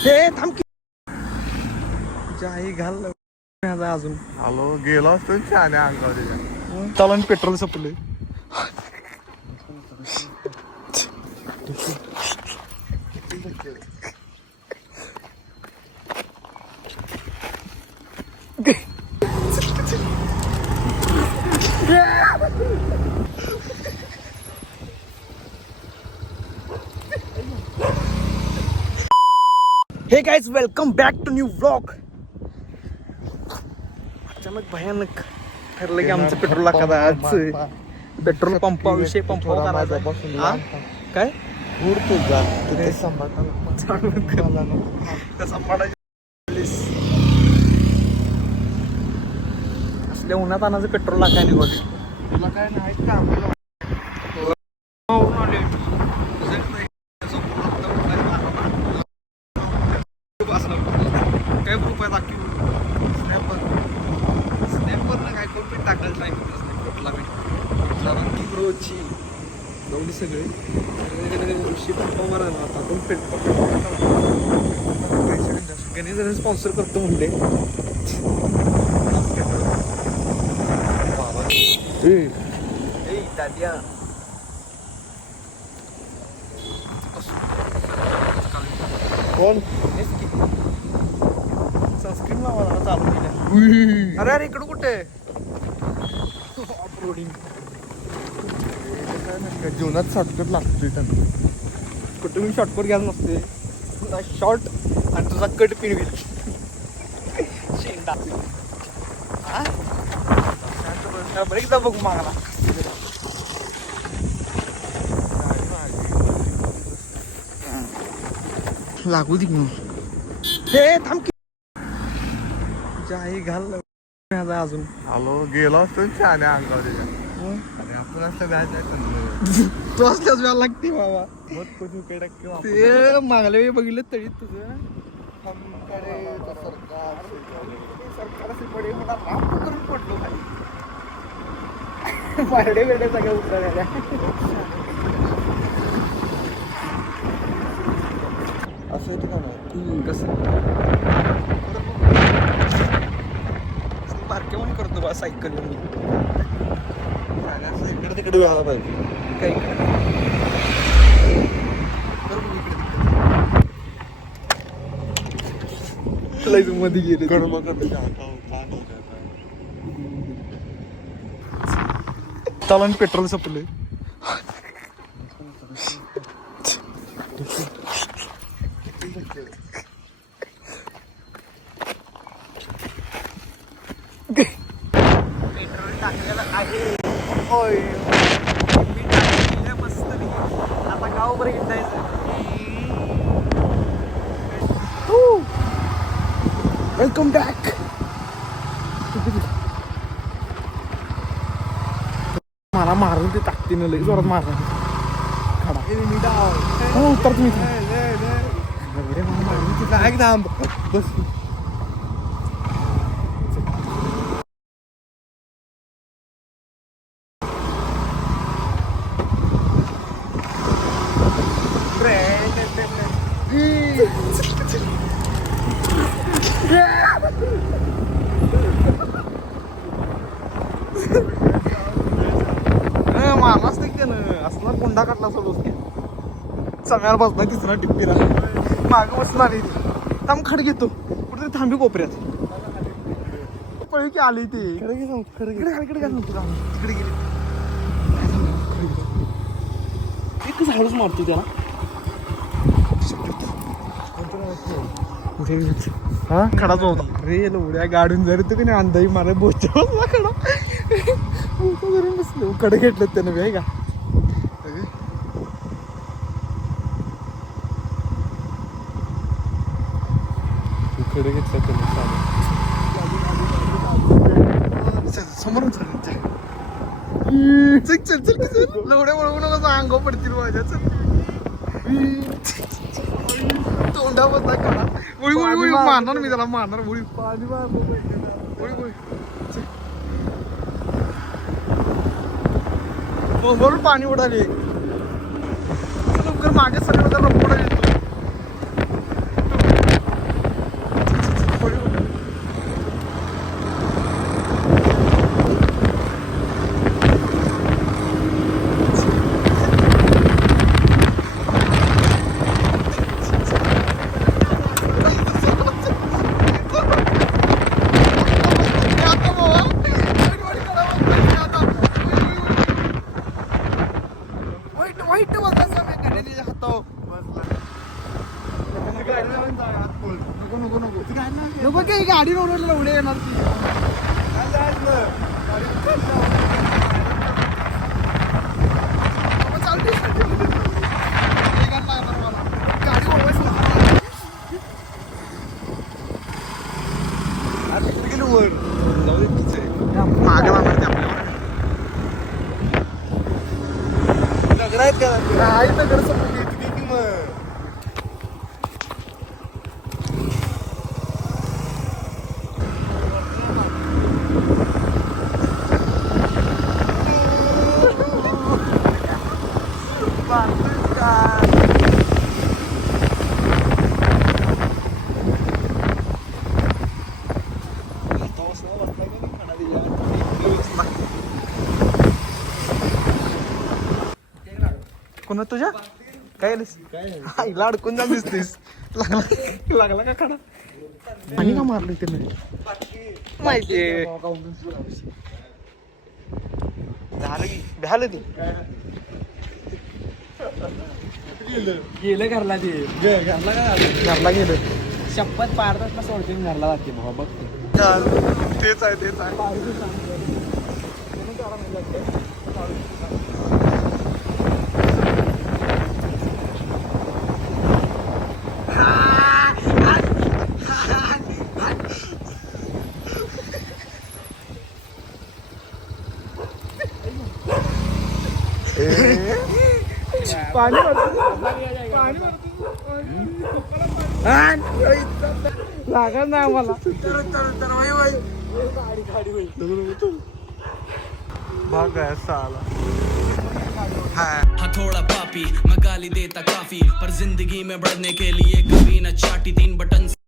हे थांब की घाल अजून आलो गेलो असतो छान अंगावर चालू आणि पेट्रोल संपले. Hey guys welcome back to new vlog. अचानक भयानक ठरलं की आमचं पेट्रोल टाकायचं. पेट्रोल पंपाविषयी पंपावर करायचा काय असल्या उन्हात आणायचं पेट्रोल टाकाय निघाले. तुला काय नाही काम काय रुपये दाखव स्नॅपवर काय करून टाकायचं नाही पेट्रोलला रोजची एवढी सगळे ऋषी पंपावर आला आता आपण गणेश स्पॉन्सर करतो म्हणले. दाद्या कोण सनस्क्रीन लावायला चालू केलं. अरे अरे इकडं कुठे ऑफरोडिंग जीवनात शॉर्टकट लागतोय त्यांना. कुठे मी शॉर्टकट घ्यायला नसते. तुझा शॉर्ट आणि तुझा कट पिन होईल. शेंडा एकदा बघू मागाला लागू दे मग. हे थांब की घाल अजून आलो गेलो असतो छान अंगावर आणि आपण असं तू असल्याच वेळा लागते बाबा. ते मागल्या वेळी बघितलं तळीत तुझं सरकार असे पडे मला राम करून पडलो खाली. पारडे वेडे सगळ्या उतरल्या. असं येतं का नाही कसं बारके म्हणून करतो बा सायकल मी असं इकडे तिकडे व्हायला पाहिजे. काही मध्ये गेले चालू आणि पेट्रोल संपले. पेट्रोल टाकलेलं आहे. मस्त आता गावभर हिंडायचं. Welcome back. मला मारून ते टाकते ना लई जोरात मारणार खडा उतर तुम्ही एकदम बस मारलाच नाही त्यानं असला कोंडा काढला सोडून सगळ्याला बसला तिसरा टिप्पीला माग बसून आली. थांब खड घेतो कुठे थांबी कोपऱ्यात पळी की आली ती इकडे गेली. एकच हळूच मारतो त्याला. हा खडाच होता रे उड्या गाडून जरी तू की नाही अंदाई मला बोचा खडा बोचा धरून बसलो. कडे घेतलं त्यानं बी आहे का. कडे घेतलं त्यांनी समोर चल चल चल लवड्या वळवू नका अंगावर पडतील माझ्या. चल तोंडा बसला खडा. उळी मारणार मी त्याला मारणार. उळी तोंडावर पाणी उडाले. लवकर मागे सगळं रपोडा येतो. नको नको नको नको की गाडी ओरडलं एवढे येणार ती चालते गाडी गेली वर जाऊ दे मागे मारते आपल्याला दगड आहेत का काय दगड समोर कोण तुझ्या काय आईला अडकून जाऊन दिसतेस लागला का खडा आणि का मारलं त्याने माहितीये झालं ती गेलं घरला ते घरला गेलं शपथ पारतात ना सोडते घरला जाते बाबा बघ तेच आहे पाणी लागत नाही आम्हाला भाग आहे साला हाँ थोड़ा पापी मैं गाली देता काफी पर जिंदगी में बढ़ने के लिए कभी न चाटी 3 बटन